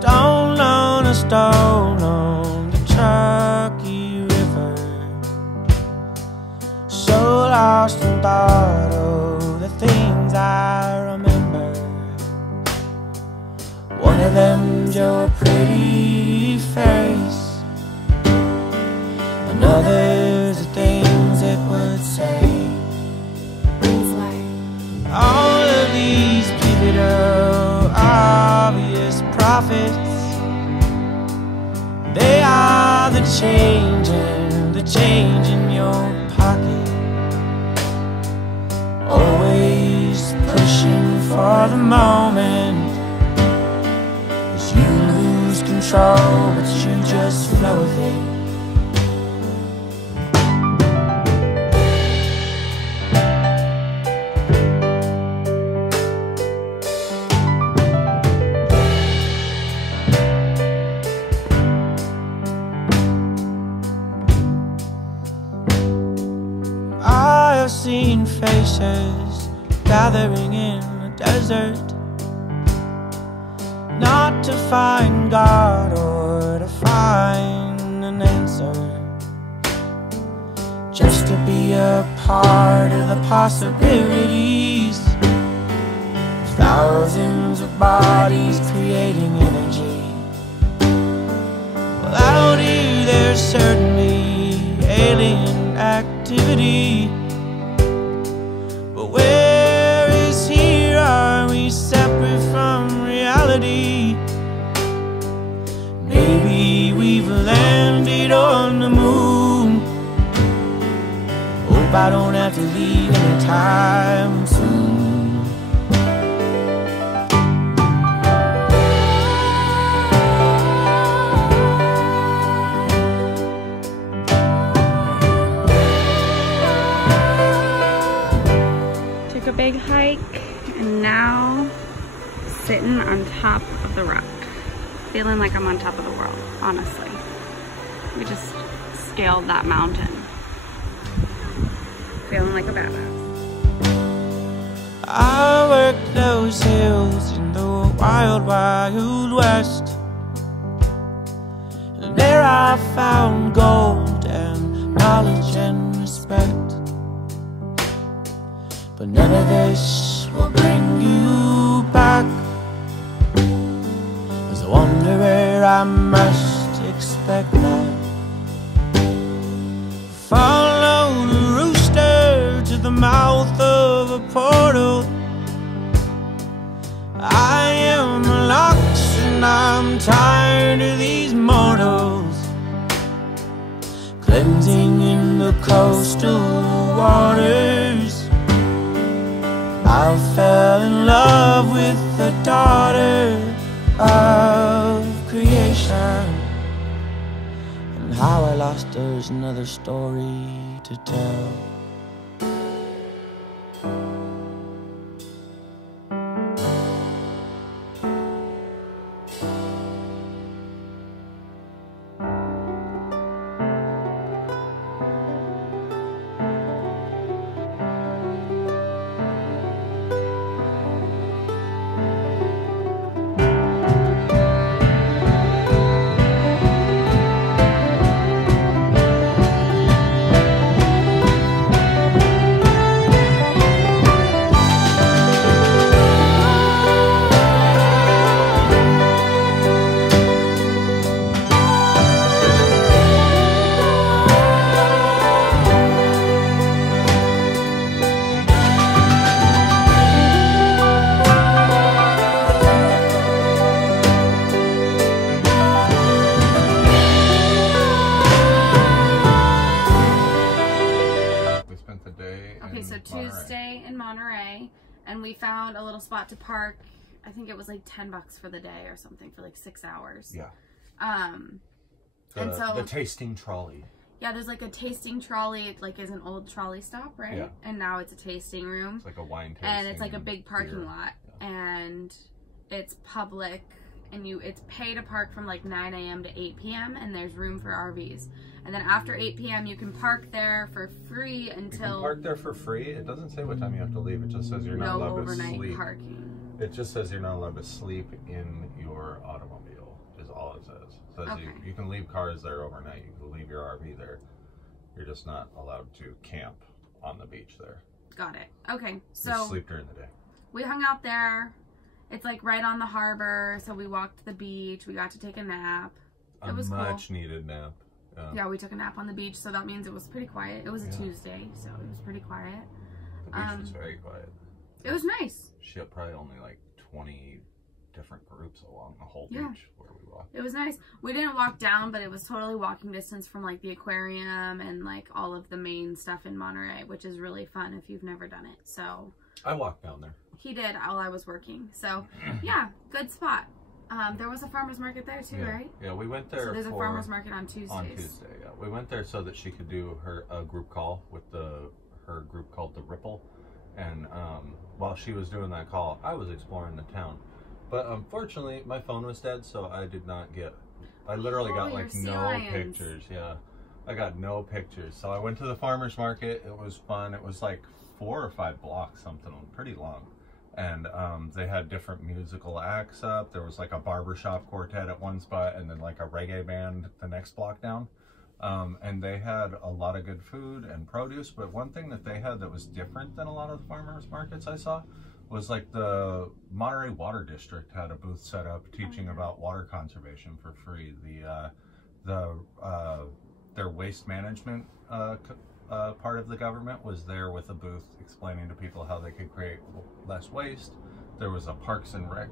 stone on a stone on the Truckee River. So lost in thought of the things I remember. One of them's your pretty face, another's the things it would say. Things like all of these pivotal obvious prophets, they are the change in your pocket. Always pushing for the moment, as you lose control, but you just flow with it. I've seen faces gathering in the desert, not to find God or to find an answer, just to be a part of the possibilities. Thousands of bodies creating energy. Well, out here there's certainly alien activity, but where is here? Are we separate from reality? Maybe we've landed on the moon. Hope I don't have to leave anytime soon. a big hike and now sitting on top of the rock. Feeling like I'm on top of the world, honestly. We just scaled that mountain. Feeling like a badass. I worked those hills in the wild, wild west, and there I found gold and knowledge and respect. But none of this will bring you back. As a wanderer I must expect that. Follow the rooster to the mouth of a portal. I am lost and I'm tired of these mortals, cleansing in the coastal waters. I fell in love with the daughter of creation, and how I lost her's another story to tell. Tuesday in Monterey, and we found a little spot to park. I think it was like $10 for the day or something for like 6 hours. Yeah. And so the tasting trolley. Yeah, there's like a tasting trolley. It like is an old trolley stop, right? Yeah. And now it's a tasting room. It's like a wine tasting. And it's like a big parking lot, yeah. And it's public, and it's pay to park from like 9 a.m. to 8 p.m. and there's room for RVs. And then after 8 p.m. you can park there for free until... You can park there for free? It doesn't say what time you have to leave. It just says you're not allowed to sleep. No overnight parking. It just says you're not allowed to sleep in your automobile. is all it says. It says Okay. you can leave cars there overnight. You can leave your RV there. You're just not allowed to camp on the beach there. Got it. Okay, You so sleep during the day. we hung out there. It's like right on the harbor, so we walked to the beach. We got to take a nap. It was much cool. needed nap. Yeah, we took a nap on the beach, so that means it was pretty quiet. It was a Tuesday, so it was pretty quiet. The beach was very quiet. It was nice. She had probably only like 20 different groups along the whole Yeah. beach where we walked. It was nice. We didn't walk down, but it was totally walking distance from like the aquarium and like all of the main stuff in Monterey, which is really fun if you've never done it. So I walked down there. he did while I was working. So yeah, good spot. There was a farmer's market there too, right? Yeah, we went there. So there's a farmer's market on Tuesdays. On Tuesday, yeah. We went there so that she could do her group call with her group called the Ripple, and while she was doing that call, I was exploring the town. But unfortunately, my phone was dead, so I did not get. I literally got like no pictures. Yeah, I got no pictures. So I went to the farmer's market. It was fun. It was like 4 or 5 blocks, something pretty long. And they had different musical acts up. There was like a barbershop quartet at one spot, and then like a reggae band the next block down. And they had a lot of good food and produce. But one thing that they had that was different than a lot of the farmers markets I saw was like the Monterey Water District had a booth set up teaching about water conservation for free. Their waste management part of the government was there with a booth explaining to people how they could create less waste. There was a Parks and Rec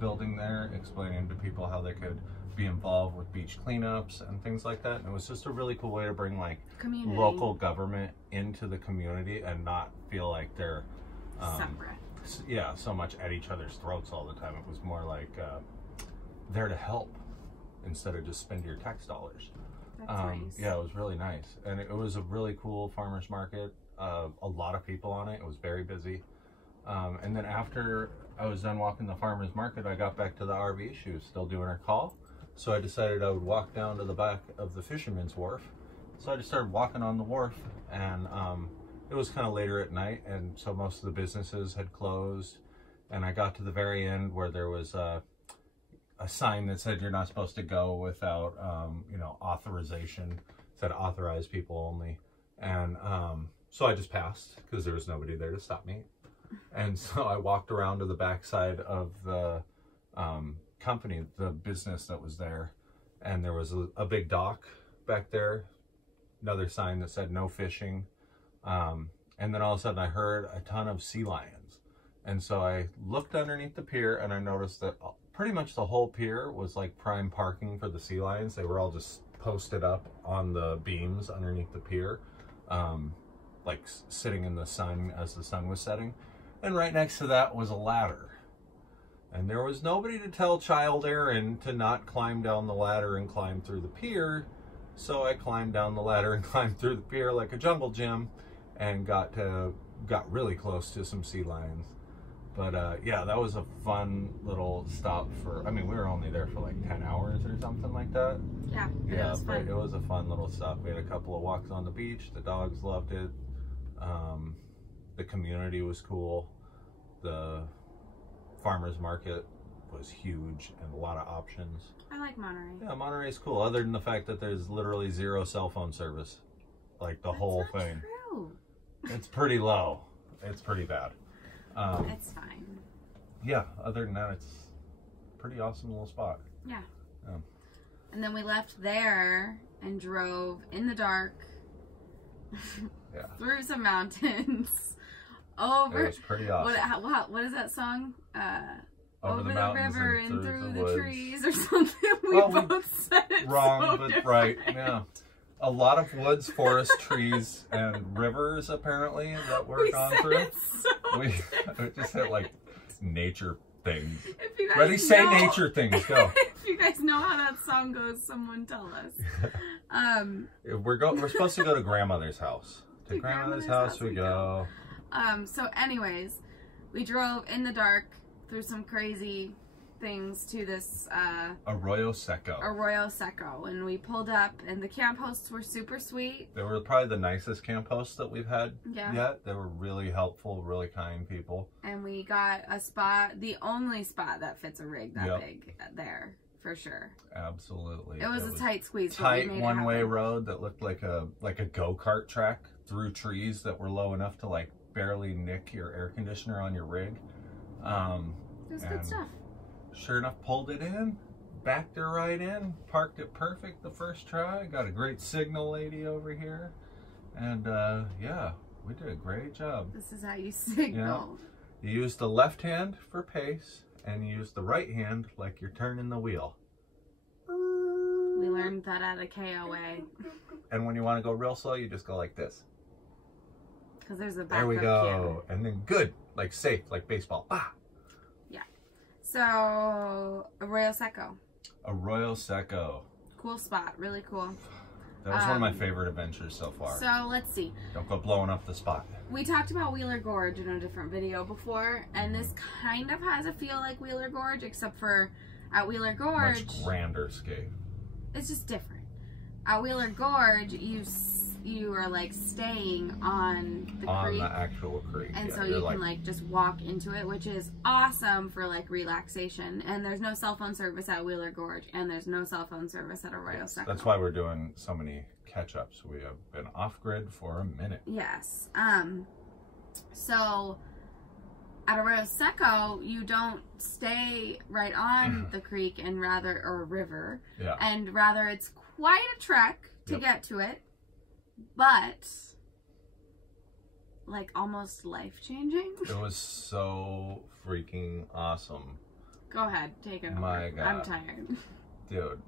building there explaining to people how they could be involved with beach cleanups and things like that. And it was just a really cool way to bring like local government into the community and not feel like they're separate. Yeah, so much at each other's throats all the time. It was more like there to help instead of just spend your tax dollars. That's nice. Yeah, it was really nice. And it was a really cool farmer's market. A lot of people on it. It was very busy. And then after I was done walking the farmer's market, I got back to the RV. She was still doing her call. So I decided I would walk down to the back of the Fisherman's Wharf. So I just started walking on the wharf, and it was kind of later at night, and so most of the businesses had closed. And I got to the very end where there was a sign that said you're not supposed to go without, authorization. It said authorized people only. And so I just passed because there was nobody there to stop me. And so I walked around to the backside of the company, the business that was there. And there was a big dock back there. Another sign that said no fishing. And then all of a sudden I heard a ton of sea lions. And so I looked underneath the pier and I noticed that pretty much the whole pier was like prime parking for the sea lions. They were all just posted up on the beams underneath the pier, like sitting in the sun as the sun was setting. And right next to that was a ladder. And there was nobody to tell Child Aaron to not climb down the ladder and climb through the pier. So I climbed down the ladder and climbed through the pier like a jungle gym and got really close to some sea lions. But yeah, that was a fun little stop for, I mean, we were only there for like 10 hours or something like that. Yeah, yeah, it was fun. But it was a fun little stop. We had a couple of walks on the beach. The dogs loved it. The community was cool. The farmer's market was huge and a lot of options. I like Monterey. Yeah, Monterey's cool, other than the fact that there's literally 0 cell phone service. Like the whole thing. True. It's pretty low. It's pretty bad. It's fine. Yeah, other than that, it's a pretty awesome little spot. Yeah. Yeah. And then we left there and drove in the dark Yeah. through some mountains over. It was pretty awesome. What is that song? Over the mountains river and and through the woods. trees or something. We Well, both said it Wrong, so but different. right. Yeah. A lot of woods, forests, trees, and rivers apparently that we're gone said through. it so We just hit like nature things. If you guys Ready, say know- nature things. Go. If you guys know how that song goes, someone tell us. We're supposed to go to grandmother's house. To grandmother's house we go. So anyways, we drove in the dark through some crazy things to this Arroyo Seco. Arroyo Seco, and we pulled up, and the camp hosts were super sweet. They were probably the nicest camp hosts that we've had Yeah. yet. They were really helpful, really kind people. And we got a spot, the only spot that fits a rig that Yep. big there for sure. Absolutely. It was a tight squeeze. Tight one-way road that looked like a go-kart track through trees that were low enough to like barely nick your air conditioner on your rig. It was good stuff. Sure enough, pulled it in, backed her right in, parked it perfect the first try. Got a great signal lady over here, and yeah, we did a great job. This is how you signal. You use the left hand for pace, and you use the right hand like you're turning the wheel. We learned that at a KOA. And when you want to go real slow, you just go like this. Because there's a backup There we go. camera. And then good, like safe, like baseball. Ah. Yeah. So, Arroyo Seco. Arroyo Seco. Cool spot. Really cool. That was one of my favorite adventures so far. So, let's see. Don't go blowing up the spot. We talked about Wheeler Gorge in a different video before, and this kind of has a feel like Wheeler Gorge, except for at Wheeler Gorge... Much grander scape. It's just different. At Wheeler Gorge, you are like staying on the creek. On the actual creek. And yeah, so you can like just walk into it, which is awesome for like relaxation. And there's no cell phone service at Wheeler Gorge, and there's no cell phone service at Arroyo Seco. That's why we're doing so many catch-ups. We have been off-grid for a minute. Yes. So at Arroyo Seco, you don't stay right on the creek and rather, or river. Yeah. And rather it's quite a trek to get to it, but like almost life-changing. It was so freaking awesome. Go ahead, take it over. My God. I'm tired. Dude,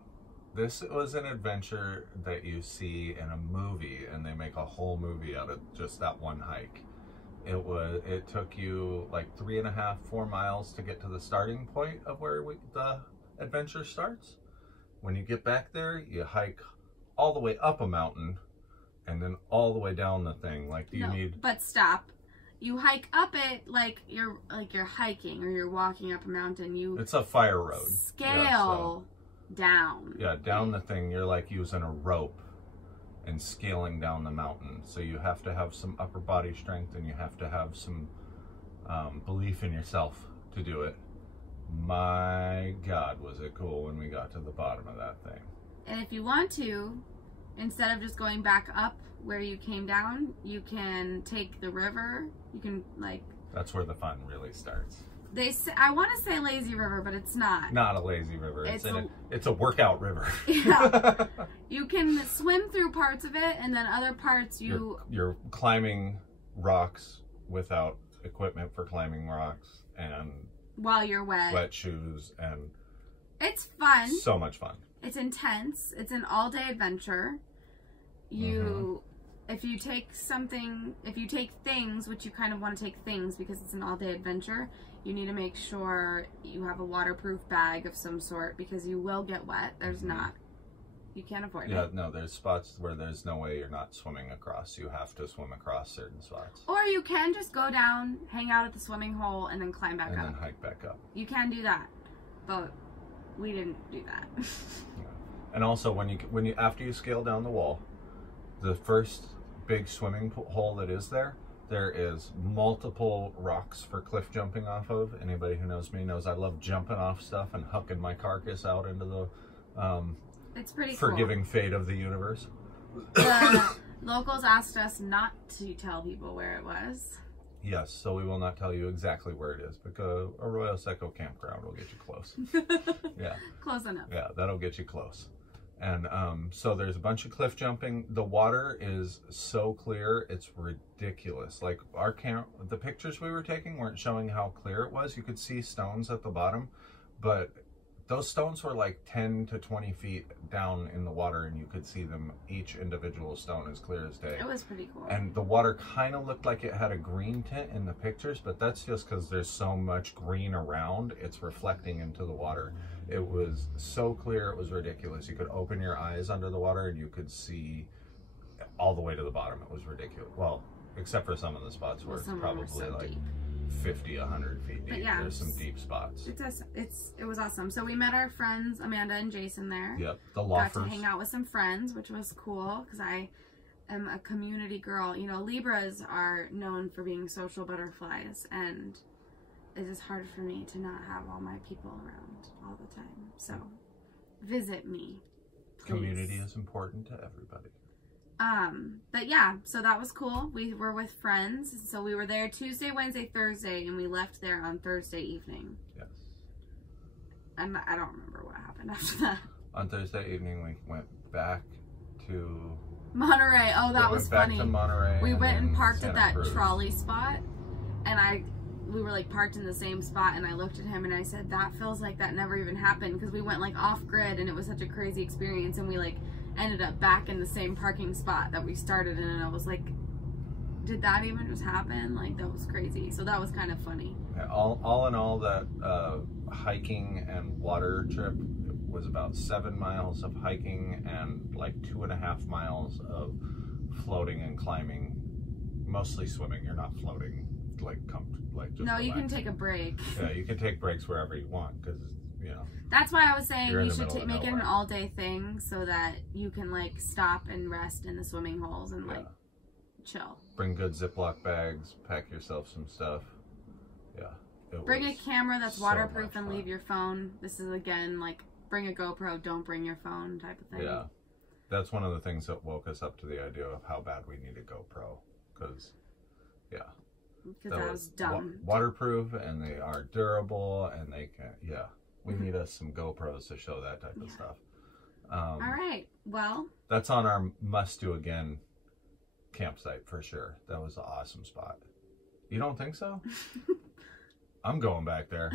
this was an adventure that you see in a movie, and they make a whole movie out of just that one hike. It took you like 3.5, 4 miles to get to the starting point of where the adventure starts. When you get back there, you hike all the way up a mountain and then all the way down the thing. Like, do you need... But stop. You hike up it like you're hiking or you're walking up a mountain. It's a fire road. Scale down. Yeah, down the thing. You're like using a rope and scaling down the mountain. So you have to have some upper body strength, and you have to have some belief in yourself to do it. My God, was it cool when we got to the bottom of that thing. And if you want to, instead of just going back up where you came down, you can take the river. You can like... That's where the fun really starts. I want to say lazy river, but it's not. Not a lazy river. It's a workout river. Yeah. You can swim through parts of it, and then other parts you're climbing rocks without equipment for climbing rocks, and while you're wet. Wet shoes, and it's fun. So much fun. It's intense. It's an all-day adventure. If you take things, which you kind of want to take things because it's an all-day adventure, you need to make sure you have a waterproof bag of some sort because you will get wet. There's not. You can't avoid it. Yeah, no, there's spots where there's no way you're not swimming across. You have to swim across certain spots. Or you can just go down, hang out at the swimming hole, and then climb back up. And then hike back up. You can do that, but we didn't do that. Yeah. And also, when you after you scale down the wall, the first big swimming hole that is there is multiple rocks for cliff jumping off of. Anybody who knows me knows I love jumping off stuff and hucking my carcass out into the it's pretty forgiving cool. Fate of the universe. The locals asked us not to tell people where it was. Yes, so we will not tell you exactly where it is, because Arroyo Seco campground will get you close. Yeah. Close enough. Yeah, that'll get you close. And so there's a bunch of cliff jumping. The water is so clear, it's ridiculous. Like the pictures we were taking weren't showing how clear it was. You could see stones at the bottom, but those stones were like 10 to 20 feet down in the water, and you could see them, each individual stone, as clear as day. It was pretty cool. And the water kind of looked like it had a green tint in the pictures, but that's just because there's so much green around, it's reflecting into the water. It was so clear, it was ridiculous. You could open your eyes under the water and you could see all the way to the bottom. It was ridiculous. Well, except for some of the spots where it's probably so like deep. 50, 100 feet deep. But yeah, there's some deep spots. It was awesome. So we met our friends, Amanda and Jason, there. Yep, the loafers. Got to hang out with some friends, which was cool because I am a community girl. You know, Libras are known for being social butterflies, and it is hard for me to not have all my people around all the time. So visit me. Please. Community is important to everybody. But yeah, so that was cool. We were with friends. So we were there Tuesday, Wednesday, Thursday, and we left there on Thursday evening. Yes. And I don't remember what happened after that. On Thursday evening, we went back to Monterey. Oh, that was funny. Back to Monterey. We went and parked Santa at that Cruz. trolley spot, and we were like parked in the same spot, and I looked at him and I said, that feels like that never even happened, because we went like off grid and it was such a crazy experience, and we like ended up back in the same parking spot that we started in, and I was like, did that even just happen? Like, that was crazy. So that was kind of funny. Yeah, all in all, that hiking and water trip was about 7 miles of hiking and like 2.5 miles of floating and climbing, mostly swimming. You're not floating like just no, you can relaxing. take a break. Yeah, you can take breaks wherever you want, because you know. That's why I was saying You're in you the should middle of make it an nowhere. all-day thing, so that you can like stop and rest in the swimming holes and like chill. Bring good Ziploc bags, pack yourself some stuff. Yeah. Bring a camera that's so waterproof much and fun. leave your phone. This is again like bring a GoPro, don't bring your phone type of thing. Yeah. That's one of the things that woke us up to the idea of how bad we need a GoPro, because Because that was dumb. Waterproof, and they are durable, and they can, we need us some GoPros to show that type of stuff. All right, well. That's on our must do again campsite for sure. That was an awesome spot. You don't think so? I'm going back there.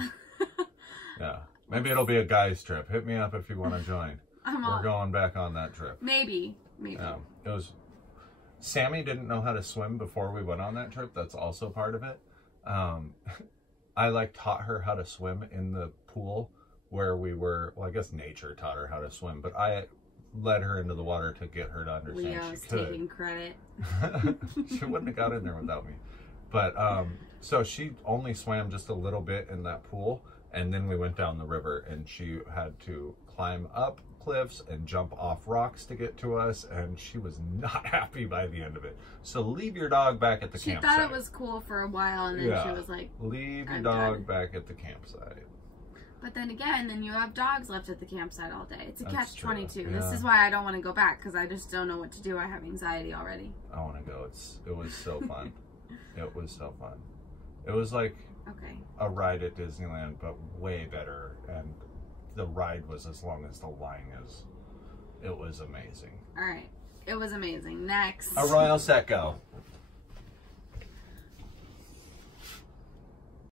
Yeah. Maybe it'll be a guy's trip. Hit me up if you want to join. We're going back on that trip. Maybe. Yeah. It was... Sammy didn't know how to swim before we went on that trip. That's also part of it. I like taught her how to swim in the pool where we were. Well, I guess nature taught her how to swim, but I led her into the water to get her to understand Leo's she could. taking credit. She wouldn't have got in there without me. But so she only swam just a little bit in that pool, and then we went down the river, and she had to climb up cliffs and jump off rocks to get to us, and she was not happy by the end of it. So leave your dog back at the campsite. She thought it was cool for a while, and then she was like, leave your dog back at the campsite. But then again, then you have dogs left at the campsite all day. It's a catch-22. Yeah. This is why I don't want to go back, because I just don't know what to do. I have anxiety already. I want to go. It was so fun. It was so fun. It was like a ride at Disneyland, but way better, and the ride was as long as the line is. It was amazing. All right. It was amazing. Next. Arroyo Seco.